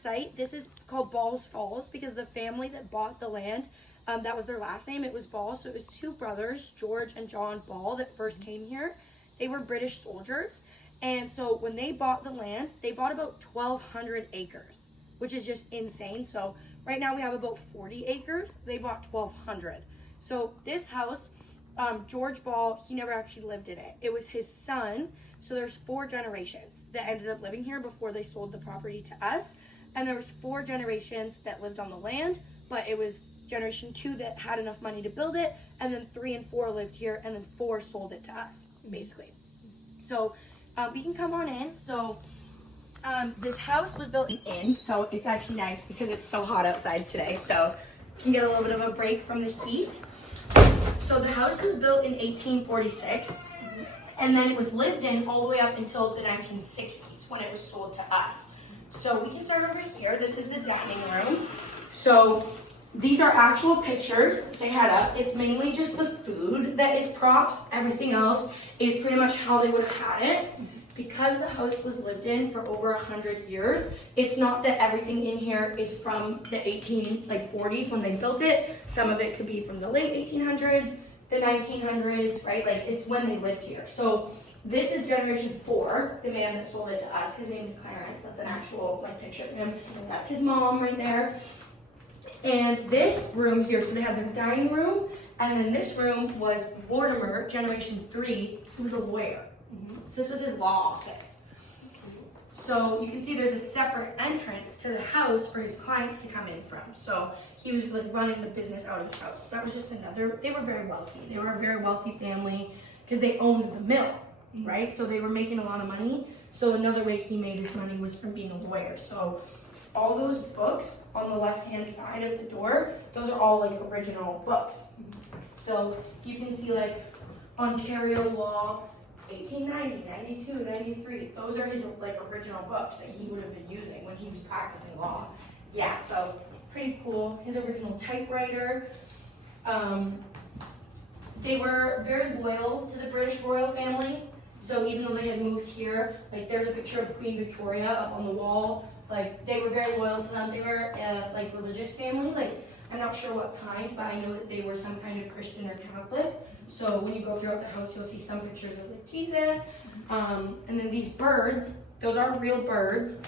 first sight, this is called Ball's Falls because the family that bought the land, that was their last name. It was Ball. So it was two brothers, George and John Ball, that first came here. They were British soldiers. And so when they bought the land, they bought about 1,200 acres, which is just insane. So right now we have about 40 acres. They bought 1,200. So this house, George Ball, he never actually lived in it. It was his son. So there's 4 generations that ended up living here before they sold the property to us. And there was 4 generations that lived on the land, but it was generation 2 that had enough money to build it, and then 3 and 4 lived here, and then 4 sold it to us, basically. So we can come on in. So this house was built in, so it's actually nice because it's so hot outside today, so you can get a little bit of a break from the heat. So the house was built in 1846. And then it was lived in all the way up until the 1960s when it was sold to us. So we can start over here. This is the dining room. So these are actual pictures they had up. It's mainly just the food that is props. Everything else is pretty much how they would have had it. Because the house was lived in for over 100 years, it's not that everything in here is from the 40s when they built it. Some of it could be from the late 1800s. The 1900s, right? Like, it's when they lived here. So this is generation 4, the man that sold it to us. His name is Clarence. That's an actual picture of him. That's his mom right there. And this room here, so they had their dining room, and then this room was Mortimer, generation 3, who was a lawyer. So this was his law office. So you can see there's a separate entrance to the house for his clients to come in from. So he was running the business out of his house. So that was just another, they were very wealthy. They were a very wealthy family because they owned the mill, right? So they were making a lot of money. So another way he made his money was from being a lawyer. So all those books on the left-hand side of the door, those are all original books. So you can see Ontario law, 1890, 92, 93. Those are his original books that he would have been using when he was practicing law. Yeah, so pretty cool. His original typewriter. They were very loyal to the British royal family. So even though they had moved here, there's a picture of Queen Victoria up on the wall. They were very loyal to them. They were a religious family. I'm not sure what kind, but I know that they were some kind of Christian or Catholic. So when you go throughout the house, you'll see some pictures of Jesus. And then these birds, those aren't real birds.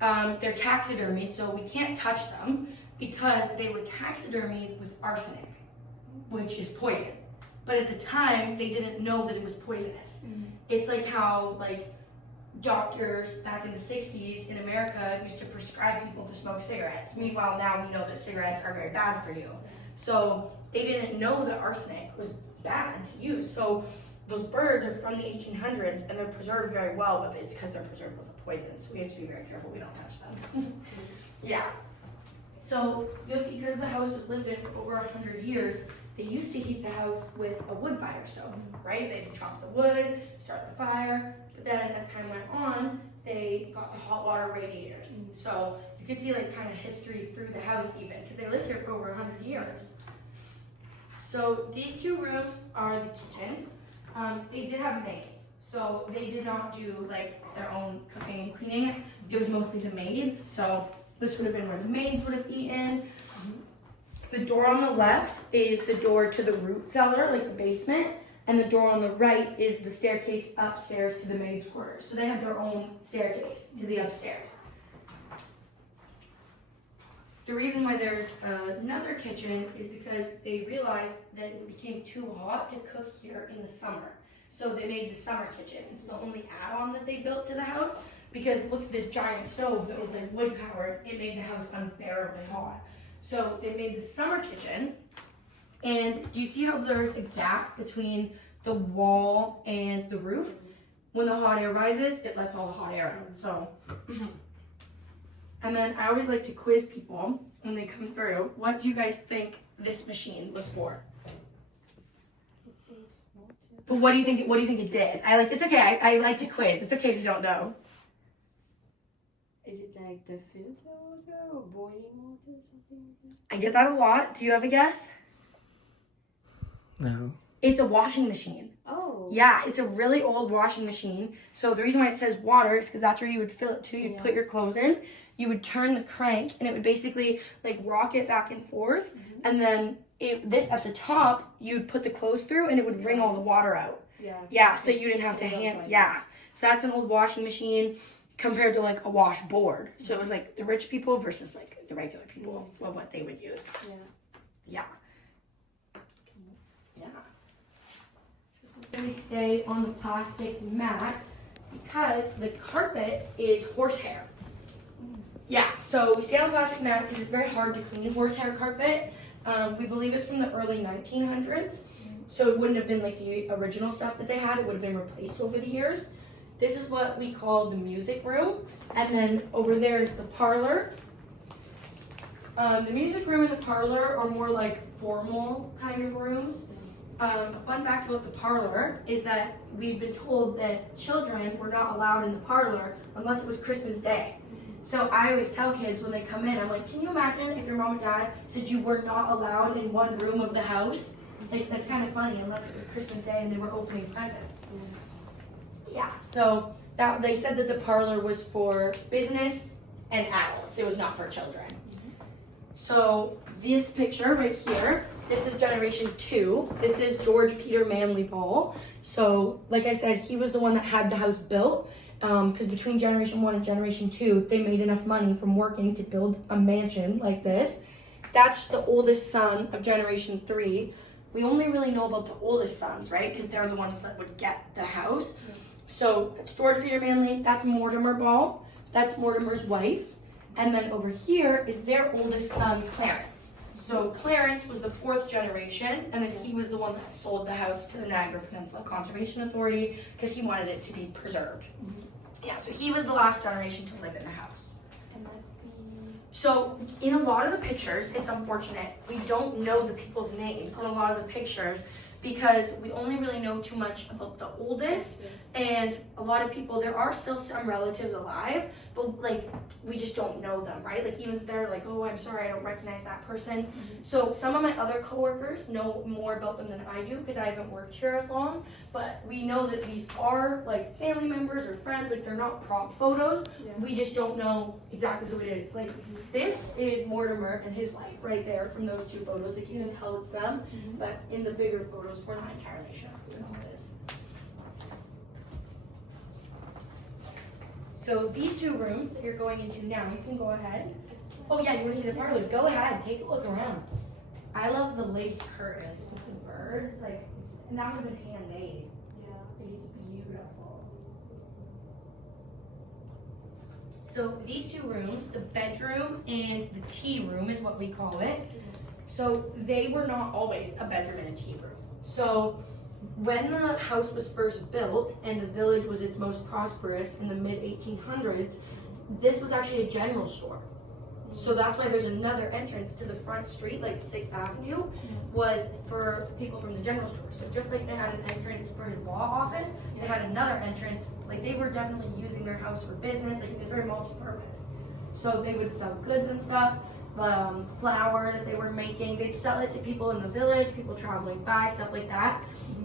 They're taxidermied, so we can't touch them because they were taxidermied with arsenic, which is poison. But at the time, they didn't know that it was poisonous. It's like how doctors back in the 60s in America used to prescribe people to smoke cigarettes. Meanwhile, now we know that cigarettes are very bad for you. So they didn't know that arsenic was bad to use. So those birds are from the 1800s and they're preserved very well, but it's because they're preserved with a poison. So we have to be very careful we don't touch them. Yeah. So you'll see, because the house was lived in for over 100 years, they used to heat the house with a wood fire stove, right? They'd chop the wood, start the fire, but then as time went on, they got the hot water radiators. So you could see kind of history through the house even, because they lived here for over 100 years. So these 2 rooms are the kitchens. They did have maids, so they did not do their own cooking and cleaning. It was mostly the maids, so this would have been where the maids would have eaten. The door on the left is the door to the root cellar, the basement, and the door on the right is the staircase upstairs to the maids' quarters. So they had their own staircase to the upstairs. The reason why there's another kitchen is because they realized that it became too hot to cook here in the summer. So they made the summer kitchen. It's the only add-on that they built to the house because look at this giant stove that was wood powered. It made the house unbearably hot. So they made the summer kitchen. And do you see how there's a gap between the wall and the roof? When the hot air rises, it lets all the hot air out. So. And then I always like to quiz people when they come through. What do you guys think this machine was for? It says water. But what do you think it did? It's okay. I like to quiz. It's okay if you don't know. Is it the filter water or boiling water or something like that? I get that a lot. Do you have a guess? No. It's a washing machine. Oh. Yeah, it's a really old washing machine. So the reason why it says water is because that's where you would fill it to. You'd put your clothes in, you would turn the crank and it would basically like rock it back and forth, and then this at the top you'd put the clothes through and it would wring all the water out. Yeah, so you didn't have to so that's an old washing machine compared to like a washboard. So it was like the rich people versus like the regular people of what they would use. Yeah. We stay on the plastic mat because the carpet is horsehair. Yeah, so we stay on the plastic mat because it's very hard to clean horsehair carpet. We believe it's from the early 1900s, so it wouldn't have been like the original stuff that they had. It would have been replaced over the years. This is what we call the music room, and then over there is the parlor. The music room and the parlor are more like formal kind of rooms. A fun fact about the parlor is that we've been told that children were not allowed in the parlor unless it was Christmas Day. So I always tell kids when they come in, I'm like, can you imagine if your mom and dad said you were not allowed in one room of the house? Like, that's kind of funny, unless it was Christmas Day and they were opening presents. Yeah, so they said that the parlor was for business and adults. It was not for children. So this picture right here, this is generation 2. This is George Peter Manley Ball. So like I said, he was the one that had the house built, because between generation 1 and generation 2, they made enough money from working to build a mansion like this. That's the oldest son of generation 3. We only really know about the oldest sons, right? Because they're the ones that would get the house. So it's George Peter Manley. That's Mortimer Ball. That's Mortimer's wife. And then over here is their oldest son, Clarence. So Clarence was the 4th generation, and then he was the one that sold the house to the Niagara Peninsula Conservation Authority because he wanted it to be preserved. Yeah, so he was the last generation to live in the house. And that's So in a lot of the pictures, it's unfortunate, we don't know the people's names in a lot of the pictures because we only really know too much about the oldest, and a lot of people, there are still some relatives alive, but like we just don't know them, right? Like even if they're like, oh, I'm sorry, I don't recognize that person. So some of my other coworkers know more about them than I do because I haven't worked here as long, but we know that these are like family members or friends, like they're not prop photos. We just don't know exactly who it is. Like this is Mortimer and his wife right there from those 2 photos. Like you can tell it's them, but in the bigger photos, we're not entirely sure who it is. So these 2 rooms that you're going into now, you can go ahead. Oh yeah, you want to see the parlor? Go ahead, take a look around. I love the lace curtains with the birds, like, and that would have been handmade. It's beautiful. So these 2 rooms, the bedroom and the tea room is what we call it. So they were not always a bedroom and a tea room. So when the house was first built and the village was its most prosperous in the mid-1800s, this was actually a general store. So that's why there's another entrance to the front street, like 6th Avenue, was for people from the general store. So just like they had an entrance for his law office, they had another entrance. Like they were definitely using their house for business. Like it was very multi-purpose. So they would sell goods and stuff, flour that they were making. They'd sell it to people in the village, people traveling by, stuff like that.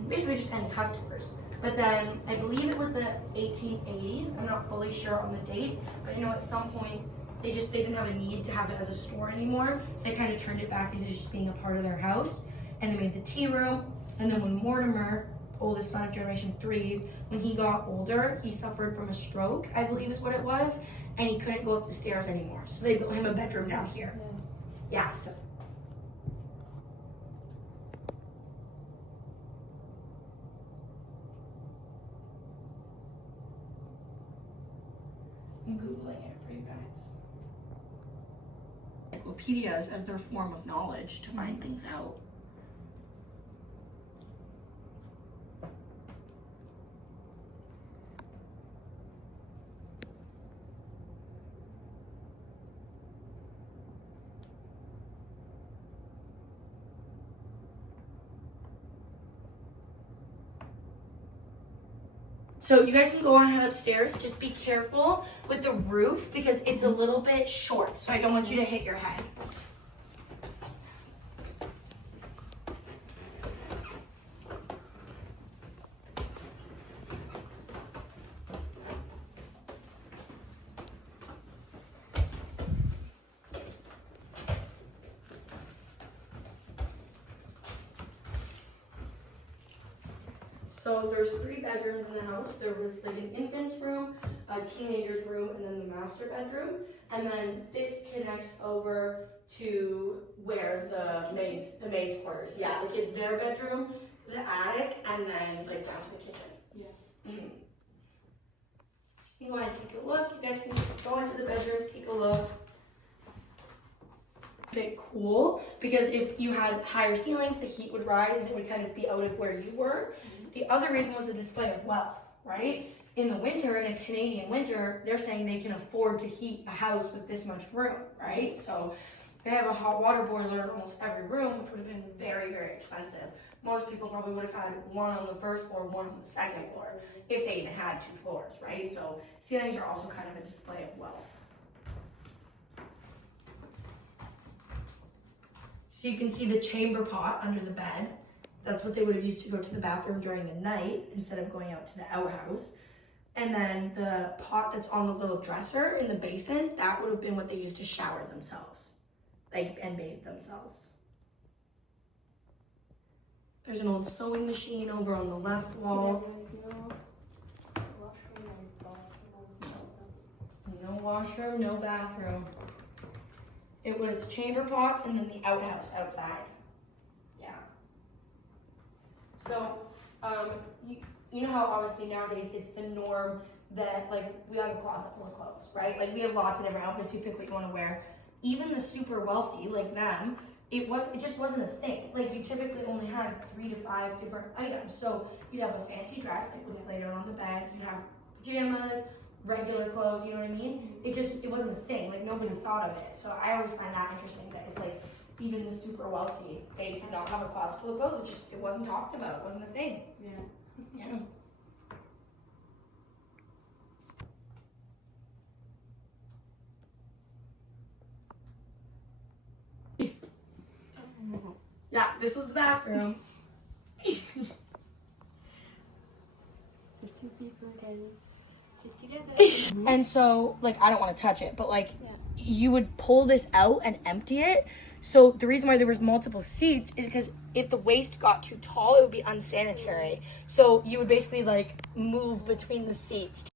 Basically just any customers. But then I believe it was the 1880s. I'm not fully sure on the date, but you know at some point they didn't have a need to have it as a store anymore, so they kind of turned it back into just being a part of their house, and they made the tea room. And then when Mortimer, the oldest son of generation 3, when he got older, he suffered from a stroke, I believe is what it was, and he couldn't go up the stairs anymore, so they built him a bedroom down here. Yeah, so I'm Googling it for you guys. Encyclopedias as their form of knowledge to find things out. So you guys can go on and head upstairs. Just be careful with the roof because it's a little bit short, so I don't want you to hit your head. So there's 3 bedrooms in the house. There was like an infant's room, a teenager's room, and then the master bedroom. And then this connects over to where the maid's quarters. Yeah, like it's their bedroom, the attic, and then like down to the kitchen. Yeah. Mm-hmm. So you want to take a look. You guys can just go into the bedrooms, take a look. Bit cool because if you had higher ceilings, the heat would rise and it would kind of be out of where you were. The other reason was a display of wealth, right? In the winter, in a Canadian winter, they're saying they can afford to heat a house with this much room, right? So they have a hot water boiler in almost every room, which would have been very, very expensive. Most people probably would have had one on the first floor, one on the second floor, if they even had 2 floors, right? So ceilings are also kind of a display of wealth. So you can see the chamber pot under the bed. That's what they would have used to go to the bathroom during the night instead of going out to the outhouse. And then the pot that's on the little dresser in the basin, that would have been what they used to shower themselves, like, and bathe themselves. There's an old sewing machine over on the left wall. No washroom, no bathroom. It was chamber pots and then the outhouse outside. Yeah. So, you know how obviously nowadays it's the norm that like we have a closet full of clothes, right? Like we have lots of different outfits. You pick what you want to wear. Even the super wealthy like them, it just wasn't a thing. Like you typically only had 3 to 5 different items. So you'd have a fancy dress that was laid out on the bed. You'd have pajamas, regular clothes, you know what I mean? It wasn't a thing, like nobody thought of it. So I always find that interesting that it's like, even the super wealthy, they did not have a closet full of clothes, it wasn't talked about, it wasn't a thing. Yeah. Yeah. Yeah, this was the bathroom. So 2 people can sit together. And so, like, I don't want to touch it, but like, you would pull this out and empty it. So the reason why there was multiple seats is because if the waist got too tall, it would be unsanitary. So you would basically like move between the seats